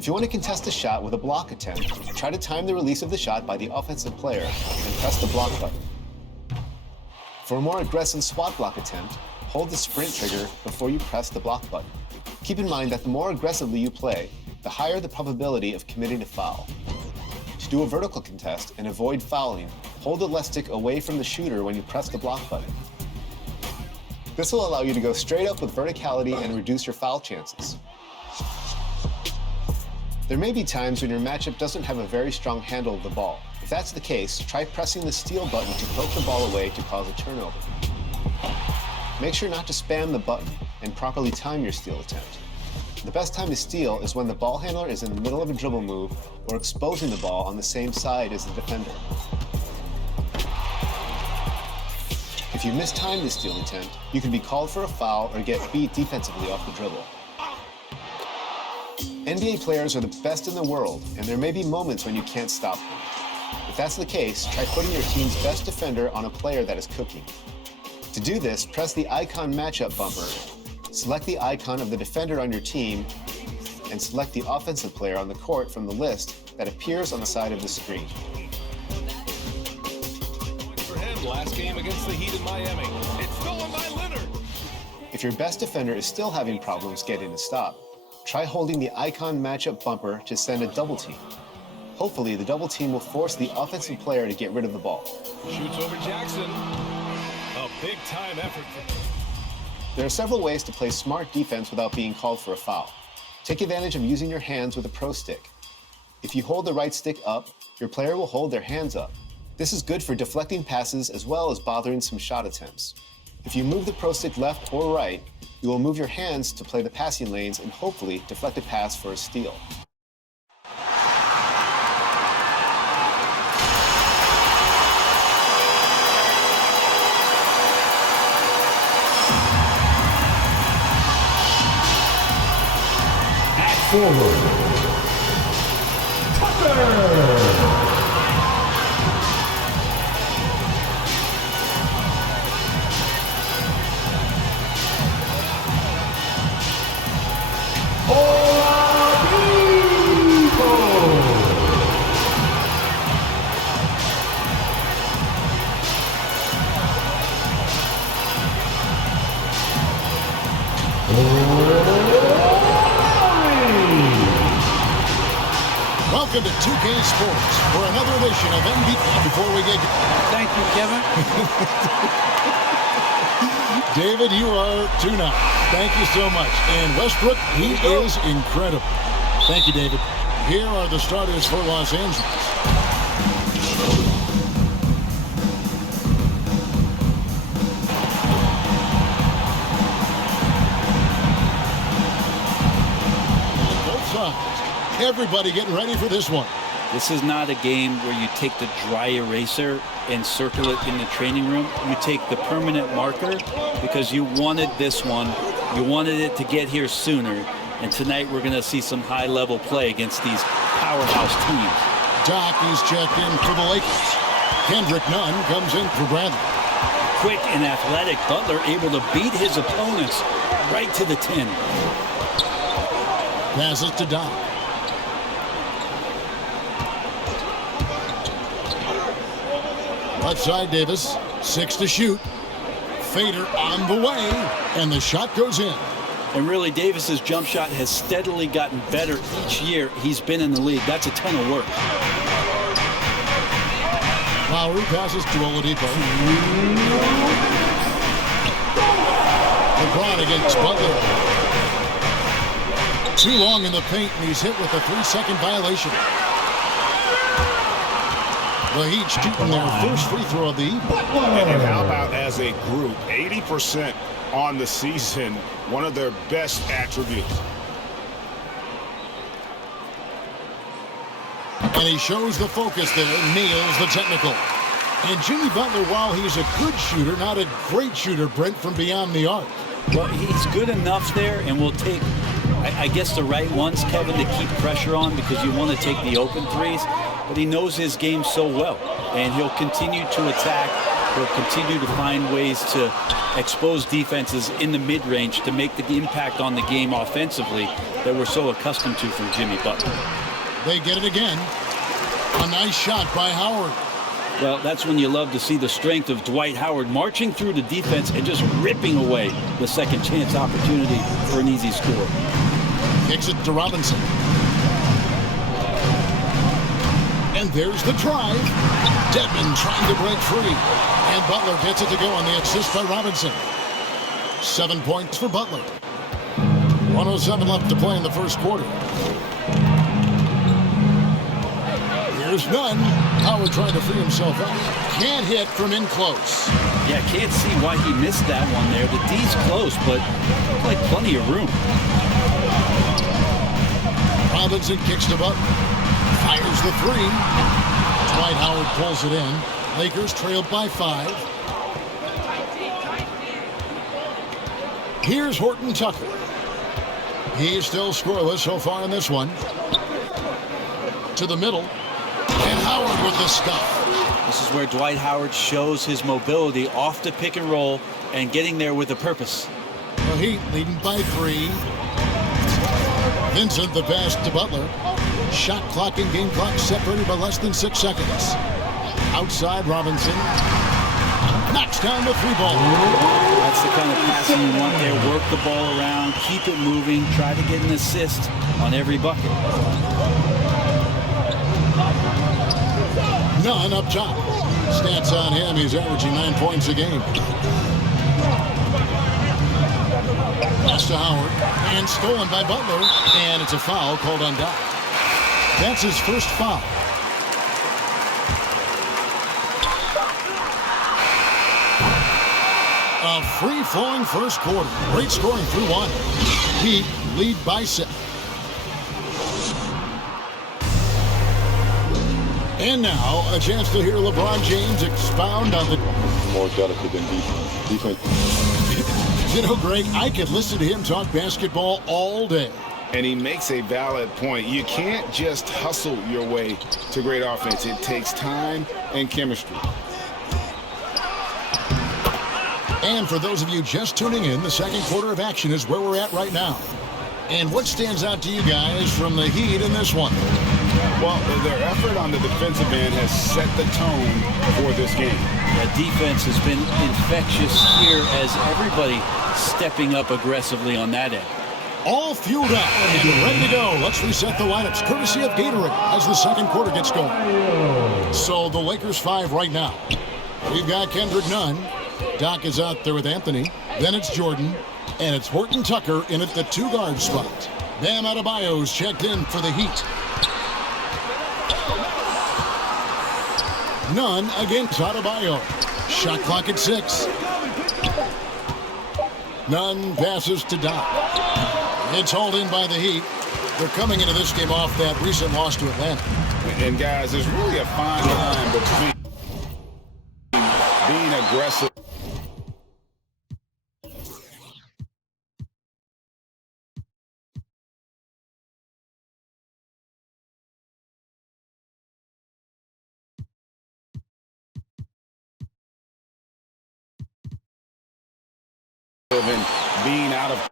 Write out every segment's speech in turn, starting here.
If you want to contest a shot with a block attempt, try to time the release of the shot by the offensive player and press the block button. For a more aggressive SWAT block attempt, hold the sprint trigger before you press the block button. Keep in mind that the more aggressively you play, the higher the probability of committing a foul. To do a vertical contest and avoid fouling, hold the left stick away from the shooter when you press the block button. This will allow you to go straight up with verticality and reduce your foul chances. There may be times when your matchup doesn't have a very strong handle of the ball. If that's the case, try pressing the steal button to poke the ball away to cause a turnover. Make sure not to spam the button and properly time your steal attempt. The best time to steal is when the ball handler is in the middle of a dribble move or exposing the ball on the same side as the defender. If you mistime the steal attempt, you can be called for a foul or get beat defensively off the dribble. NBA players are the best in the world, and there may be moments when you can't stop them. If that's the case, try putting your team's best defender on a player that is cooking. To do this, press the icon matchup bumper, select the icon of the defender on your team, and select the offensive player on the court from the list that appears on the side of the screen. For him, last game against the Heat in Miami. It's stolen by Leonard. If your best defender is still having problems getting a stop, try holding the icon matchup bumper to send a double team. Hopefully, the double team will force the offensive player to get rid of the ball. Shoots over Jackson. A big-time effort. There are several ways to play smart defense without being called for a foul. Take advantage of using your hands with a pro stick. If you hold the right stick up, your player will hold their hands up. This is good for deflecting passes as well as bothering some shot attempts. If you move the pro stick left or right, you will move your hands to play the passing lanes and hopefully deflect a pass for a steal. Forward, Tucker! Welcome to 2K Sports for another edition of MVP. Before we get... Thank you, Kevin. David, you are 2-0. Thank you so much. And Westbrook, he is incredible. Thank you, David. Here are the starters for Los Angeles. Everybody getting ready for this one. This is not a game where you take the dry eraser and circle it in the training room. You take the permanent marker because you wanted this one. You wanted it to get here sooner. And tonight we're going to see some high-level play against these powerhouse teams. Doc is checked in for the Lakers. Kendrick Nunn comes in for Bradley. Quick and athletic Butler able to beat his opponents right to the 10. Passes to Doc. Left side, Davis. 6 to shoot. Fader on the way, and the shot goes in. And really, Davis's jump shot has steadily gotten better each year he's been in the league. That's a ton of work. Lowry passes to Oladipo. LeBron against Butler. Too long in the paint, and he's hit with a 3-second violation. The Heat shooting their first free throw of the evening. And how about as a group, 80% on the season, one of their best attributes. And he shows the focus there, nails the technical. And Jimmy Butler, while he's a good shooter, not a great shooter, Brent, from beyond the arc. Well, he's good enough there, and will take, I guess, the right ones, Kevin, to keep pressure on because you want to take the open threes. But he knows his game so well, and he'll continue to attack. He'll continue to find ways to expose defenses in the mid-range to make the impact on the game offensively that we're so accustomed to from Jimmy Butler. They get it again. A nice shot by Howard. Well, that's when you love to see the strength of Dwight Howard marching through the defense and just ripping away the second chance opportunity for an easy score. Kicks it to Robinson. And there's the drive. Dedmon trying to break free. And Butler gets it to go on the assist by Robinson. 7 points for Butler. 1:07 left to play in the first quarter. Here's none. Howard trying to free himself up. Can't hit from in close. Yeah, can't see why he missed that one there. The D's close, but like plenty of room. Robinson kicks to Butler. Fires the three. Dwight Howard pulls it in. Lakers trailed by 5. Here's Horton Tucker. He's still scoreless so far in this one. To the middle. And Howard with the stuff. This is where Dwight Howard shows his mobility off the pick and roll and getting there with a purpose. The Heat leading by 3. Vincent the pass to Butler. Shot clock and game clock separated by less than 6 seconds. Outside Robinson. Knocks down the 3-ball. That's the kind of passing you want there. Work the ball around, keep it moving, try to get an assist on every bucket. None up top. Stats on him, he's averaging 9 points a game. Pass to Howard, and stolen by Butler, and it's a foul called on Doc. That's his first foul. A free-flowing first quarter. Great scoring through 1. Heat lead by 6. And now, a chance to hear LeBron James expound on the... More delicate than defense. You know, Greg, I could listen to him talk basketball all day. And he makes a valid point. You can't just hustle your way to great offense. It takes time and chemistry. And for those of you just tuning in, the second quarter of action is where we're at right now. And what stands out to you guys from the Heat in this one? Well, their effort on the defensive end has set the tone for this game. That defense has been infectious here as everybody stepping up aggressively on that end. All fueled up and ready to go. Let's reset the lineups, courtesy of Gatorade, as the second quarter gets going. So the Lakers 5 right now. We've got Kendrick Nunn. Doc is out there with Anthony. Then it's Jordan. And it's Horton Tucker in at the 2-guard spot. Bam Adebayo's checked in for the Heat. Nunn against Adebayo. Shot clock at 6. Nunn passes to Doc. It's hauled in by the Heat. They're coming into this game off that recent loss to Atlanta. And guys, there's really a fine line between being aggressive and being out of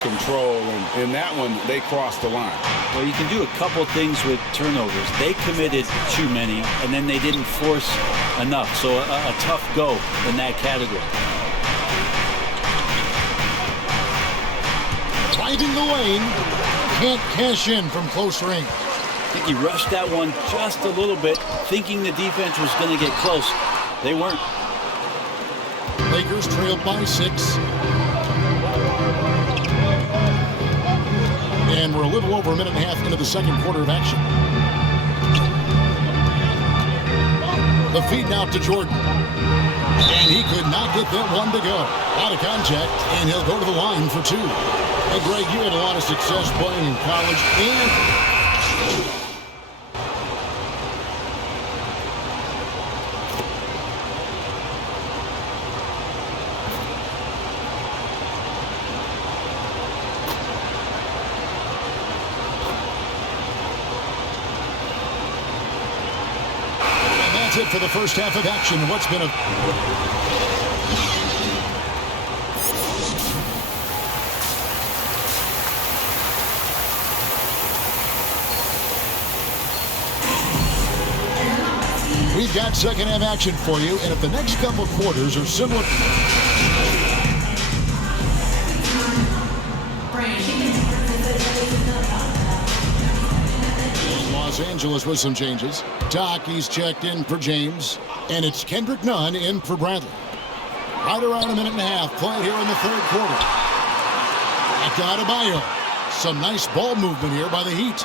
control, and in that one they crossed the line. Well, you can do a couple things with turnovers. They committed too many, and then they didn't force enough. So a tough go in that category. Finding the lane. Can't cash in from close range. I think he rushed that one just a little bit, thinking the defense was going to get close. They weren't. Lakers trailed by 6. And we're a little over a minute and a half into the second quarter of action. The feed now to Jordan. And he could not get that one to go. Out of contact, and he'll go to the line for 2. And Greg, you had a lot of success playing in college and... That's it for the first half of action. What's been a... We've got second half action for you, and if the next couple quarters are similar... Los Angeles with some changes. Doc, he's checked in for James. And it's Kendrick Nunn in for Bradley. Right around a minute and a half played here in the third quarter. Back to Adebayo. Some nice ball movement here by the Heat.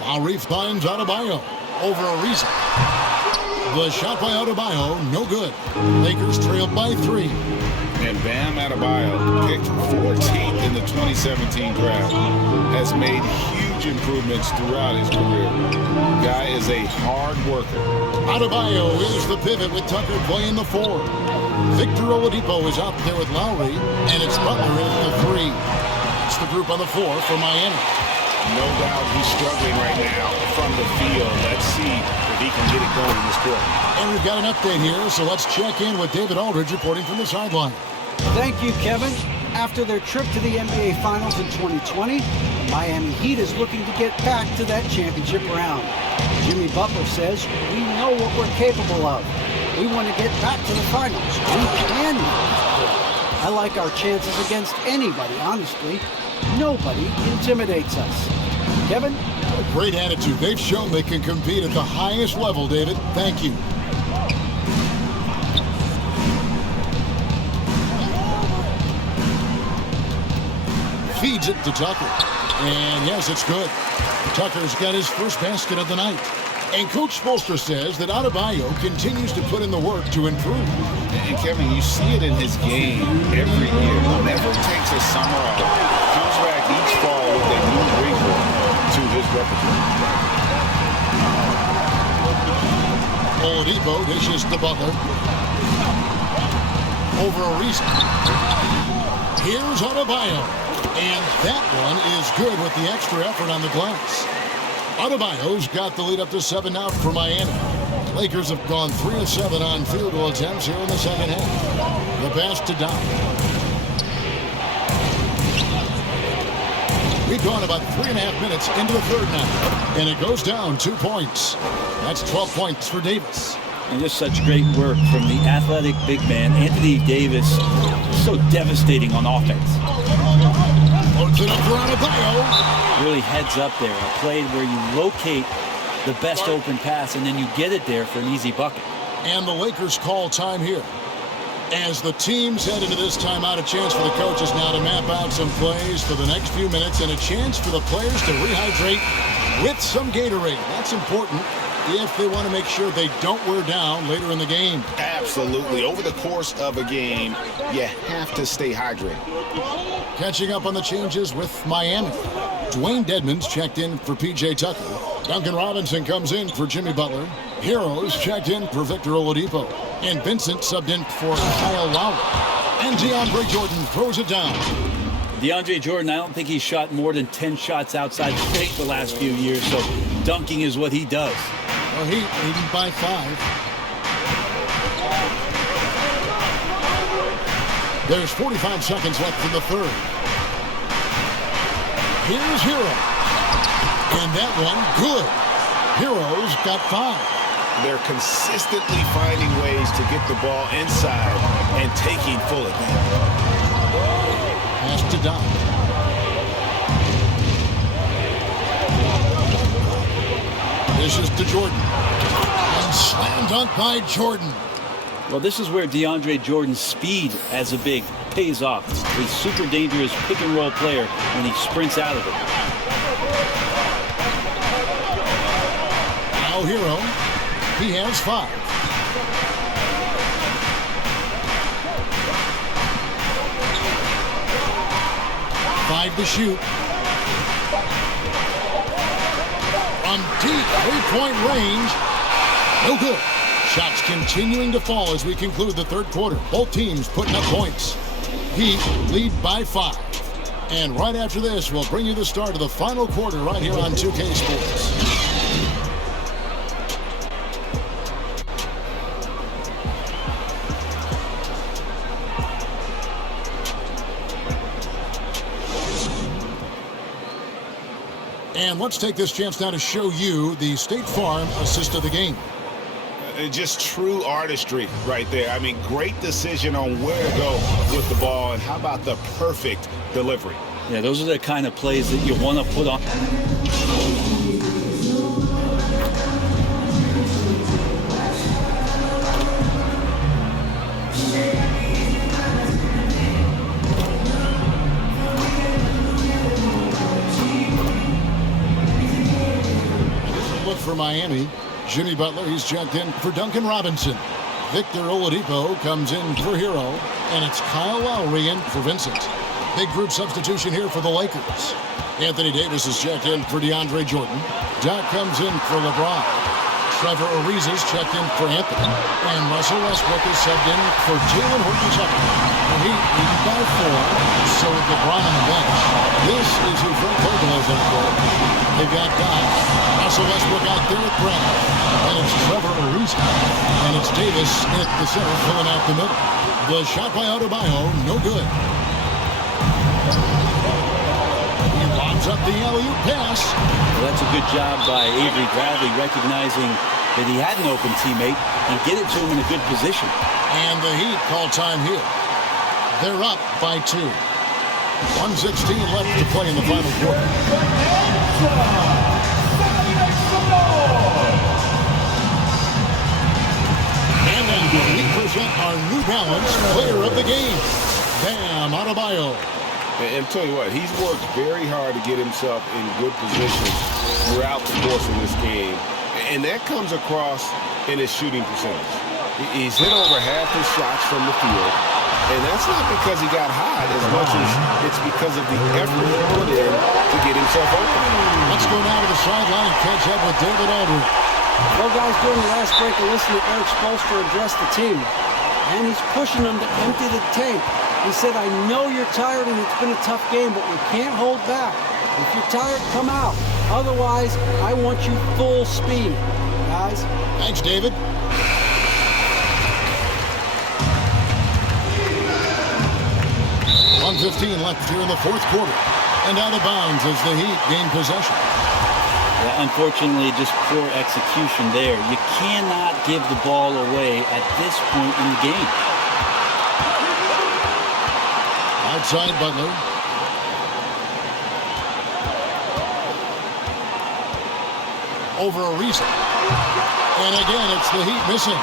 Lowry finds Adebayo over Ariza. The shot by Adebayo, no good. Lakers trailed by 3. And Bam Adebayo, picked 14th in the 2017 draft, has made huge improvements throughout his career. Guy is a hard worker. Adebayo is the pivot with Tucker playing the 4. Victor Oladipo is out there with Lowry, and it's Butler in the 3. It's the group on the 4 for Miami. No doubt he's struggling right now from the field. Let's see if he can get it going in this quarter. And we've got an update here, so let's check in with David Aldridge reporting from the sideline. Thank you, Kevin. After their trip to the NBA Finals in 2020, the Miami Heat is looking to get back to that championship round. Jimmy Butler says, we know what we're capable of. We want to get back to the finals. We can. I like our chances against anybody, honestly. Nobody intimidates us. Kevin? A great attitude. They've shown they can compete at the highest level, David. Thank you. Feeds it to Tucker. And yes, it's good. Tucker's got his first basket of the night. And Coach Spoelstra says that Adebayo continues to put in the work to improve. And Kevin, you see it in his game every year. Never takes a summer off. Comes back each fall with a new wrinkle to his repertoire. Oladipo dishes to Butler. Over Ariza. Here's Adebayo. And that one is good with the extra effort on the glass. Adebayo's got the lead up to 7 now for Miami. Lakers have gone 3 of 7 on field goal attempts here in the second half. The pass to Doc. We've gone about 3.5 minutes into the third now. And it goes down 2 points. That's 12 points for Davis. And just such great work from the athletic big man, Anthony Davis. So devastating on offense. Loads it up for Adebayo. Really heads up there. A play where you locate the best open pass and then you get it there for an easy bucket. And the Lakers call time here. As the teams head into this timeout, a chance for the coaches now to map out some plays for the next few minutes and a chance for the players to rehydrate with some Gatorade. That's important if they want to make sure they don't wear down later in the game. Absolutely. Over the course of a game, you have to stay hydrated. Catching up on the changes with Miami. Dwayne Dedmon's checked in for P.J. Tucker. Duncan Robinson comes in for Jimmy Butler. Heroes checked in for Victor Oladipo. And Vincent subbed in for Kyle Lowry. And DeAndre Jordan throws it down. DeAndre Jordan, I don't think he's shot more than 10 shots outside the paint the last few years, so dunking is what he does. Well, Heat leading by 5. There's 45 seconds left in the third. Here's Hero. And that one, good. Hero's got 5. They're consistently finding ways to get the ball inside and taking full advantage. Pass to Doc. This is to Jordan. And slam dunk by Jordan. Well, this is where DeAndre Jordan's speed as a big pays off. He's a super dangerous pick-and-roll player when he sprints out of it. Now Hero. He has 5. 5 to shoot. From deep three-point range. No good. Shots continuing to fall as we conclude the third quarter. Both teams putting up points. Heat lead by 5. And right after this, we'll bring you the start of the final quarter right here on 2K Sports. And let's take this chance now to show you the State Farm assist of the game. Just true artistry right there. I mean, great decision on where to go with the ball, and how about the perfect delivery? Yeah, those are the kind of plays that you want to put on. Look for Miami. Jimmy Butler, he's checked in for Duncan Robinson. Victor Oladipo comes in for Hero, and it's Kyle Lowry in for Vincent. Big group substitution here for the Lakers. Anthony Davis is checked in for DeAndre Jordan. Doc comes in for LeBron. Trevor Ariza is checked in for Anthony. And Russell Westbrook is subbed in for Jalen Horton Tucker. The Heat lead by 4, so with LeBron on the bench, this is who Frank Vogel is on for. They've got Doc, Russell Westbrook out there with Brandon. And it's Trevor Ariza. And it's Davis at the center filling out the middle. The shot by Adebayo, no good. He lobs up the alley-oop pass. Well, that's a good job by Avery Bradley, recognizing that he had an open teammate and get it to him in a good position. And the Heat call time here. They're up by 2. 1:16 left to play in the final quarter. And then we present our New Balance player of the game, Bam Adebayo. And tell you what, he's worked very hard to get himself in good position throughout the course of this game. And that comes across in his shooting percentage. He's hit over half his shots from the field. And that's not because he got hot as much as it's because of the effort he put in to get himself open. Let's go now to the sideline and catch up with David Aldridge. Well, guys, during the last break, I listened to Eric Spoelstra address the team. And he's pushing them to empty the tank. He said, I know you're tired and it's been a tough game, but we can't hold back. If you're tired, come out. Otherwise, I want you full speed, guys. Thanks, David. .15 left here in the fourth quarter. And out of bounds as the Heat gain possession. Yeah, unfortunately, just poor execution there. You cannot give the ball away at this point in the game. Outside Butler. Over Ariza. And again, it's the Heat missing.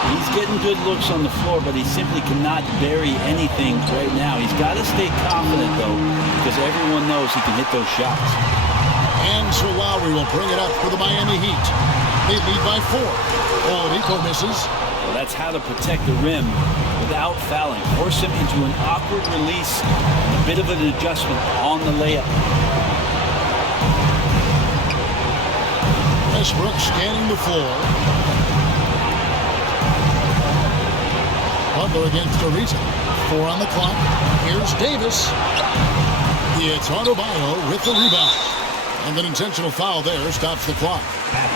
He's getting good looks on the floor, but he simply cannot bury anything right now. He's got to stay confident, though, because everyone knows he can hit those shots. And so Lowry will bring it up for the Miami Heat. They lead by 4. Oladipo misses. Well, that's how to protect the rim without fouling. Force him into an awkward release, a bit of an adjustment on the layup. Westbrook scanning the floor. Butler against Ariza. 4 on the clock. Here's Davis. It's Adebayo with the rebound. And an intentional foul there stops the clock.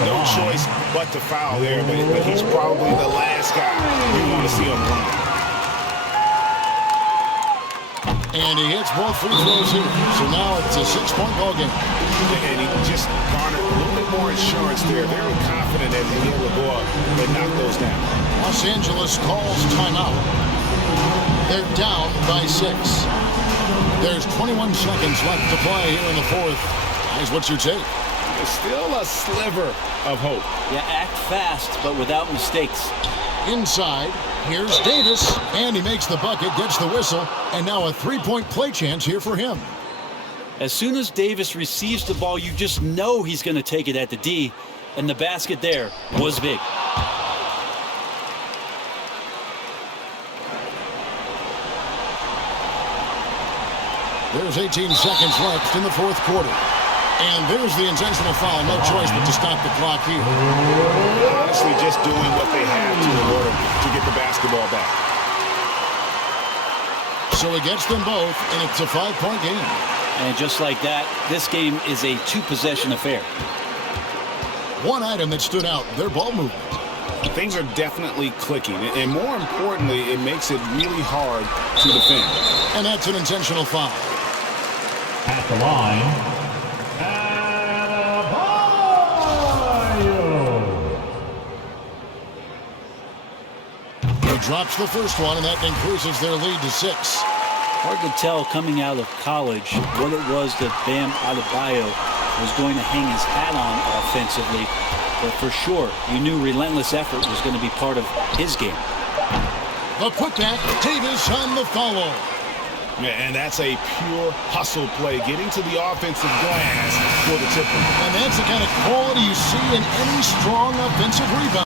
No choice but to foul there, but he's probably the last guy you want to see him run. And he hits both free throws here. So now it's a 6-point ball game. And he just garnered a little bit more insurance there. Very confident that he'll be able to go up and knock those down. Los Angeles calls timeout. They're down by 6. There's 21 seconds left to play here in the fourth. Guys, what's your take? There's still a sliver of hope. Yeah, act fast, but without mistakes. Inside, here's Davis, and he makes the bucket, gets the whistle, and now a 3-point play chance here for him. As soon as Davis receives the ball, you just know he's going to take it at the D, and the basket there was big. There's 18 seconds left in the fourth quarter. And there's the intentional foul. No choice but to stop the clock here. Honestly, just doing what they have to in order to get the basketball back. So he gets them both, and it's a 5-point game. And just like that, this game is a 2-possession affair. One item that stood out, their ball movement. Things are definitely clicking, and more importantly, it makes it really hard to defend. And that's an intentional foul. At the line, He drops the first one, and that increases their lead to 6. Hard to tell coming out of college what it was that Bam Adebayo was going to hang his hat on offensively. But for sure, you knew relentless effort was going to be part of his game. The putback, Davis on the follow. And that's a pure hustle play, getting to the offensive glass for the tip. And that's the kind of quality you see in any strong offensive rebound.